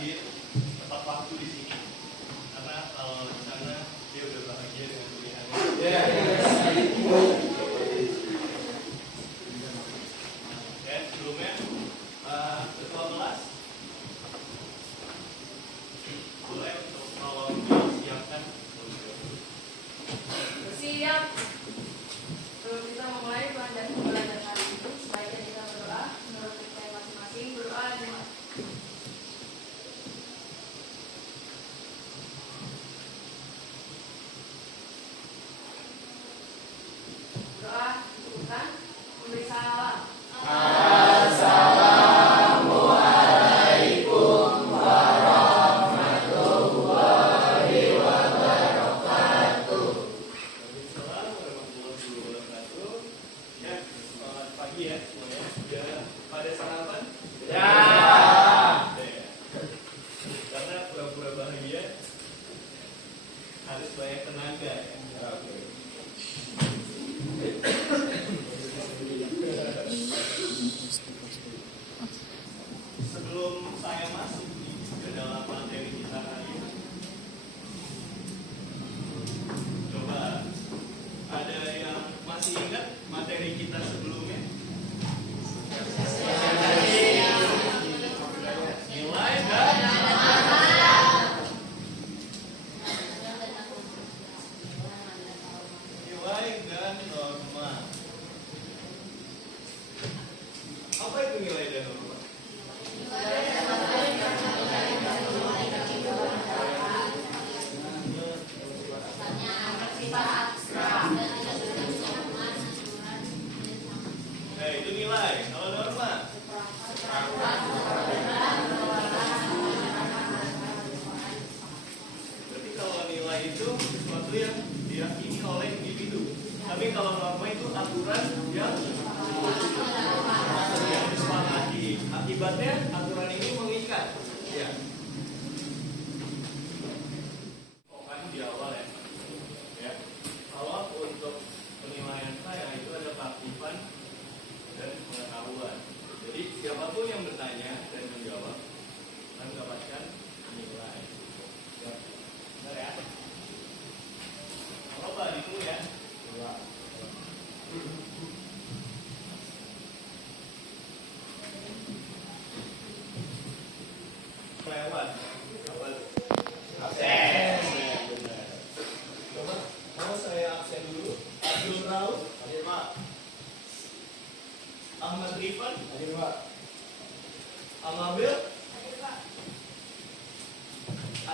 hadir tepat waktu di sini. Karena kalau di sana dia udah bahagia dengan pilihannya. Oke, sebelumnya ketua kelas boleh untuk kalau siapkan. Siap. Sebelum kita memulai pelajaran hari ini, sebaiknya kita berdoa menurut kita masing-masing. Berdoa dengan doa Tuhan memberi salam. Assalamualaikum warahmatullahi wabarakatuh. Assalamualaikum warahmatullahi wabarakatuh. Ya, selamat pagi ya semuanya. Ya, pada sarapan? Ya. Karena pura-pura bahagia harus banyak tenaga ya. Sebelum saya masuk ke dalam materi kita hari ini, coba ada yang masih ingat materi kita sebelumnya? Nilai dan norma. Apa itu nilai dan norma? Itu nilai. Kalau norma? Berarti kalau nilai itu sesuatu yang diyakini oleh individu. Tapi kalau norma itu aturan yang disepakati. Akibatnya aturan ini mengikat. Ya. Oh, kan di awal ya. Ya. Kalau untuk penilaian saya itu ada keaktifan dan pengetahuan. Jadi siapapun yang bertanya dan menjawab akan mendapatkan nilai. Ya. Benar ya? Coba itu ya. Coba. Lewat. Apa? Absen. Benar. Coba mau saya absen dulu. Abdul Rauf, hadir Pak. Ahmad Rifan, hadir Pak. Amabil, Hadir Pak.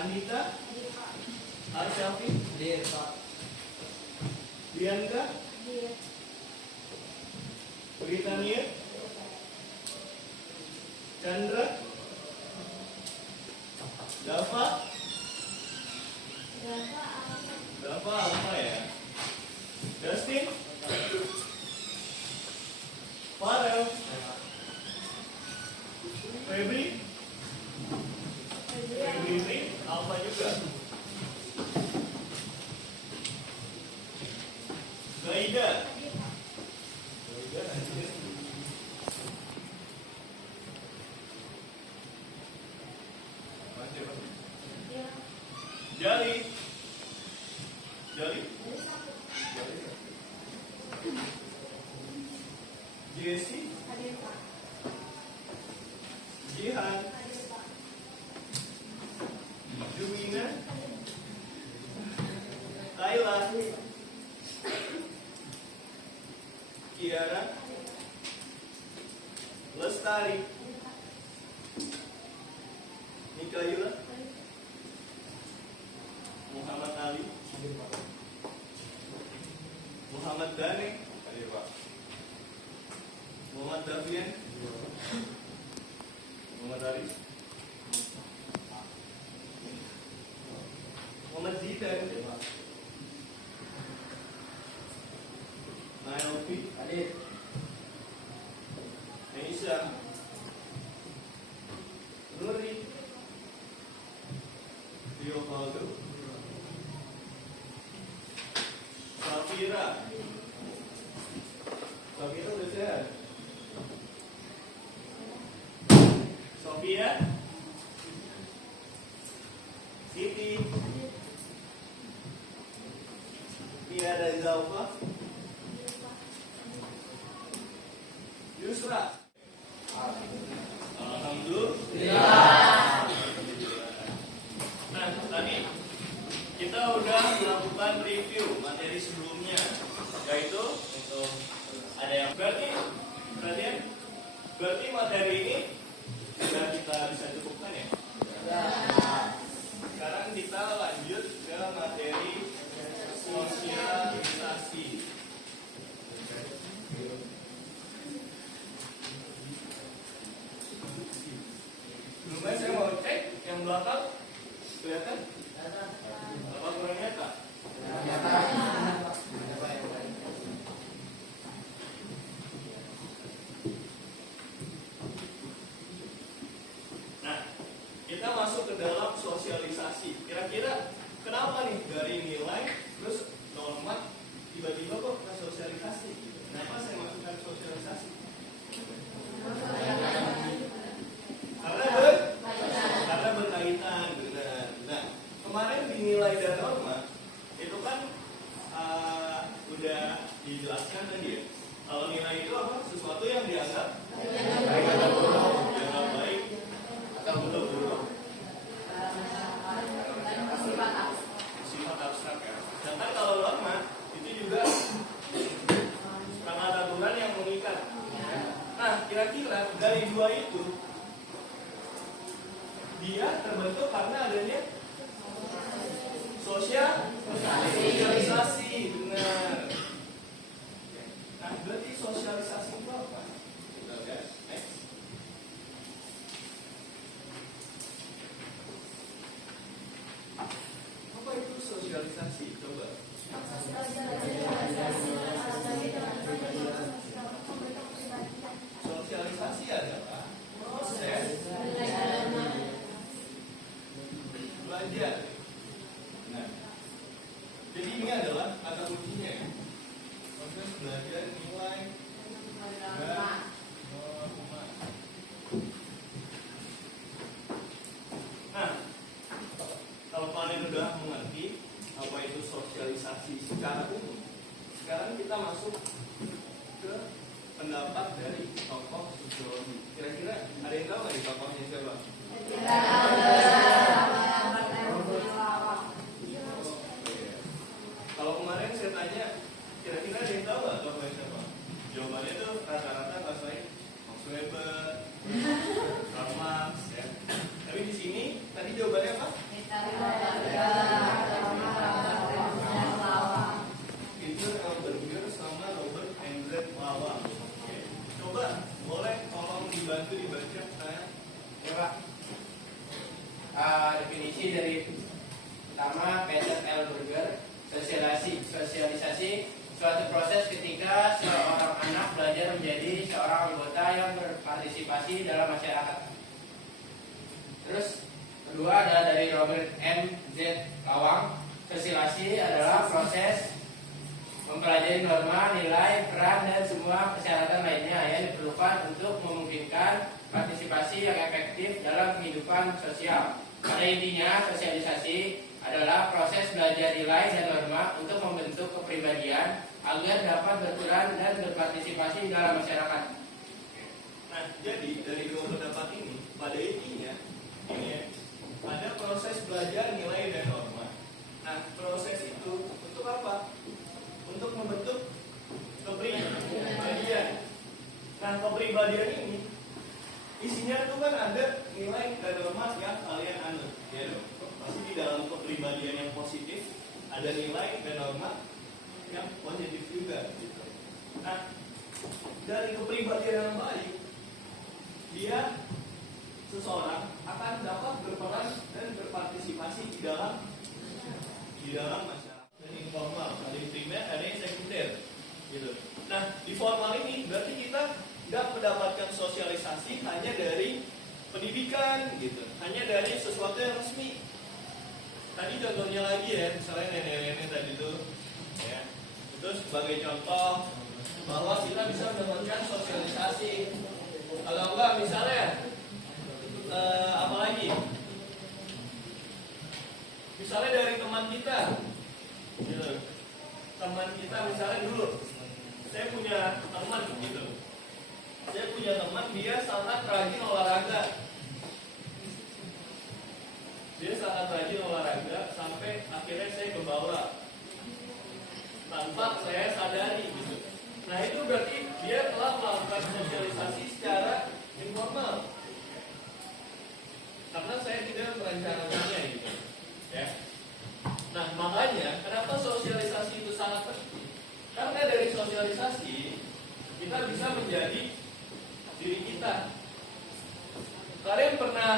Anita, Hadir Pak. Arsyafi, Hadir Pak. Bianca, Hadir. Britania, Chandra, Dava, Dava apa ya? Dustin, Farel, Febri, Febri, Alfa juga. Zaida, Zaida hadir. Masih apa? Jali, Jali, Jali. Jesse, Hadir Pak. Jihan, Hadir Pak. Juwina, Kayla, Kiara, Lestari, Mikaela, Muhammad Ali, Muhammad Dani, hadir Pak. Muhammad Davian, Muhammad Arif, Muhammad Zidan, Naomi, Hadir. Aisyah, Nuri, Rio Faldo, Safira, Safira udah sehat. Sofia, Mia dan Zalfa? Yusra? Alhamdulillah. Nah, tadi kita udah melakukan review materi sebelumnya, yaitu untuk ada yang berarti materi ini sudah kita bisa cukupkan ya. Sekarang kita lanjut ke materi sosialisasi. Sebelumnya saya mau cek yang belakang kelihatan? Apa kurang nyata? Nah, kita masuk ke dalam sosialisasi. Kira-kira kenapa nih dari nilai terus norma tiba-tiba kok ke sosialisasi? Kenapa saya masukkan sosialisasi? Karena berkaitan, benar. Nah, kemarin di nilai dan norma itu kan udah dijelaskan tadi ya. Kalau nilai itu apa? Sesuatu yang dianggap baik atau buruk. Sifat abstrak ya. Sedangkan kalau norma itu juga sangat aturan yang mengikat. Nah, kira-kira dari dua itu dia terbentuk karena adanya sosialisasi, benar. Nah, berarti sosialisasi itu apa? Kita lihat next. Apa itu sosialisasi? Coba. Sosialisasi adalah proses belajar. Nah, jadi ini adalah kata kuncinya ya. Proses belajar nilai dan norma. Nah, kalau kalian udah mengerti apa itu sosialisasi secara umum, sekarang kita masuk ke pendapat dari tokoh sosiologi. Kira-kira ada yang tahu nggak di tokohnya siapa? Kalau kemarin saya tanya, kira-kira ada yang tahu nggak tokohnya siapa? Jawabannya itu rata-rata pas lain Max Weber, Karl Marx, ya. Tapi di sini tadi jawabannya apa? Peter L. Berger sama Robert Hendrik Lawang. Oke. Coba boleh tolong dibantu dibaca saya. Ya Pak. Definisi dari pertama Peter L. Berger, sosialisasi suatu proses ketika seorang anak belajar menjadi seorang anggota yang berpartisipasi dalam masyarakat. Terus kedua adalah dari Robert M. Z. Lawang, sosialisasi adalah proses mempelajari norma, nilai, peran, dan semua persyaratan lainnya yang diperlukan untuk memungkinkan partisipasi yang efektif dalam kehidupan sosial. Pada intinya, sosialisasi adalah proses belajar nilai dan norma untuk membentuk kepribadian agar dapat berperan dan berpartisipasi dalam masyarakat. Nah, jadi dari dua pendapat ini, pada intinya ini ya, ada proses belajar nilai dan norma. Nah, proses itu untuk apa? Untuk membentuk kepribadian. Nah, kepribadian ini isinya itu kan ada nilai dan norma yang kalian anut, ya dong. Pasti di dalam kepribadian yang positif ada nilai dan norma yang positif juga. Gitu. Nah, dari kepribadian yang baik, dia seseorang akan dapat berperan dan berpartisipasi di dalam masyarakat. Dan informal, ada yang primer, ada yang sekunder, gitu. Nah, di formal ini berarti kita nggak mendapatkan sosialisasi hanya dari pendidikan, gitu, hanya dari sesuatu yang resmi. Tadi contohnya lagi ya, misalnya nenek-nenek tadi itu, ya, itu sebagai contoh bahwa kita bisa mendapatkan sosialisasi. Kalau enggak, misalnya, apa lagi? Misalnya dari teman kita, gitu. Teman kita misalnya dulu, saya punya teman gitu. Saya punya teman, dia sangat rajin olahraga. Dia sangat rajin olahraga sampai akhirnya saya kebawa tanpa saya sadari gitu. Nah itu berarti dia telah melakukan sosialisasi secara informal karena saya tidak merencanakannya gitu. Ya. Nah makanya kenapa sosialisasi itu sangat penting? Karena dari sosialisasi kita bisa menjadi diri kita. Kalian pernah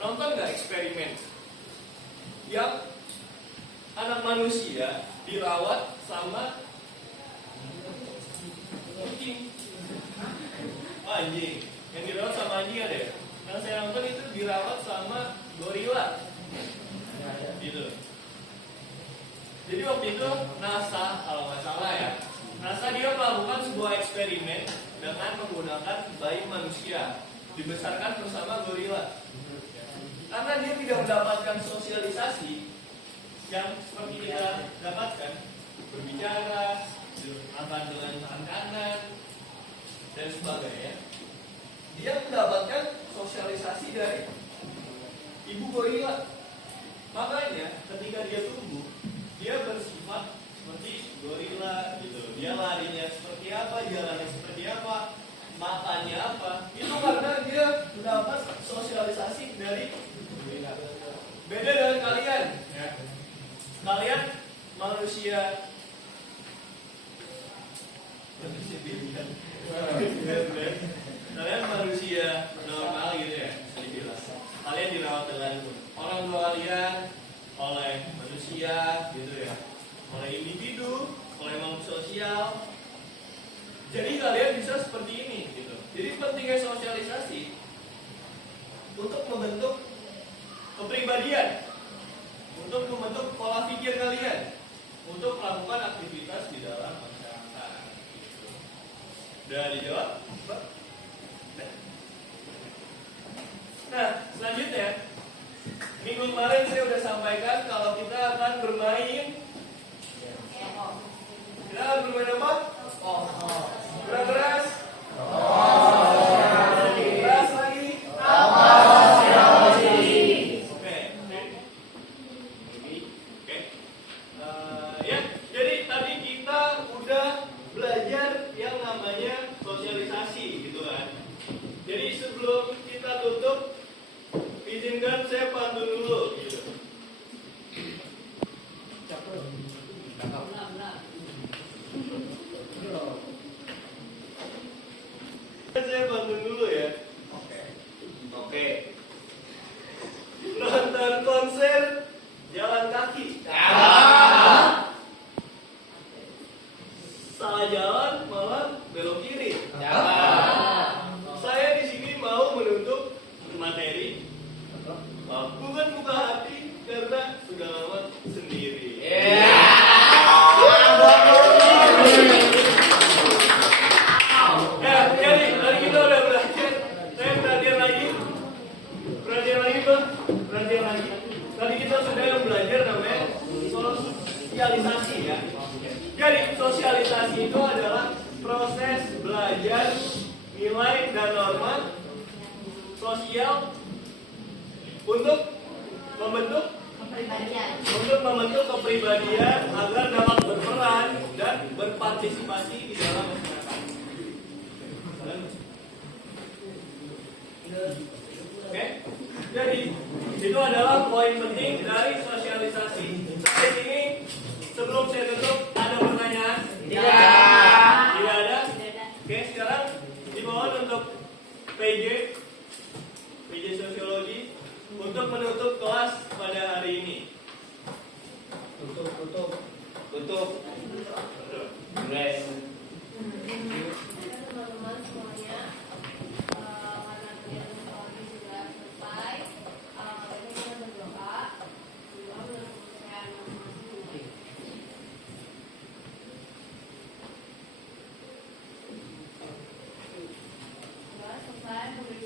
nonton nggak eksperimen yang anak manusia dirawat sama kucing? Anjing. Yang dirawat sama anjing ada ya? Yang saya nonton itu dirawat sama gorila. Gitu. Jadi waktu itu NASA, kalau nggak salah ya, NASA dia melakukan sebuah eksperimen dengan menggunakan bayi manusia dibesarkan bersama gorila. Karena dia tidak mendapatkan sosialisasi yang seperti kita dapatkan, berbicara, makan dengan tangan kanan, dan sebagainya. Dia mendapatkan sosialisasi dari ibu gorila. Makanya ketika dia tumbuh, dia bersifat seperti gorila gitu. Dia larinya seperti apa, jalannya seperti apa, makannya apa. Itu karena dia mendapat sosialisasi dari gorila. Beda dengan kalian. Ya. Kalian manusia kalian manusia normal gitu ya, dibilang. Kalian dirawat dengan orang tua kalian, oleh manusia gitu ya, oleh individu, oleh makhluk sosial. Jadi kalian bisa seperti ini gitu. Jadi pentingnya sosialisasi untuk membentuk kepribadian, untuk membentuk pola pikir kalian, untuk melakukan aktivitas di dalam masyarakat. Gitu. Udah dijawab? Nah, selanjutnya minggu kemarin saya sudah sampaikan kalau kita akan bermain. Kita akan bermain apa? Keras. Keras lagi. Oke. Ya, jadi tadi kita udah belajar yang namanya sosialisasi, gitu kan. Jadi sebelum kita tutup, izinkan saya pantun dulu gitu. Saya pantun dulu ya. Oke. Nonton konser jalan kaki. Salah jalan malah belok kiri. Saya di sini mau menutup materi. Bukan buka hati karena sudah lama sendiri. Jadi tadi kita udah belajar. Saya perhatian lagi, Bang. Perhatian lagi. Tadi kita sudah belajar namanya sosialisasi ya. Jadi sosialisasi itu adalah proses belajar nilai dan norma sosial untuk membentuk kepribadian agar dapat berperan dan berpartisipasi di dalam masyarakat. Oke? Jadi itu adalah poin penting dari sosialisasi. Sampai sini sebelum saya tutup ada pertanyaan? Tidak ada? Oke, sekarang dimohon untuk PJ Sosiologi untuk menutup kelas pada hari ini. Tutup. Mulai. Teman-teman semuanya, karena kuliah psikologi sudah selesai, makanya kita berdoa menurut kepercayaan masing-masing. Sudah selesai.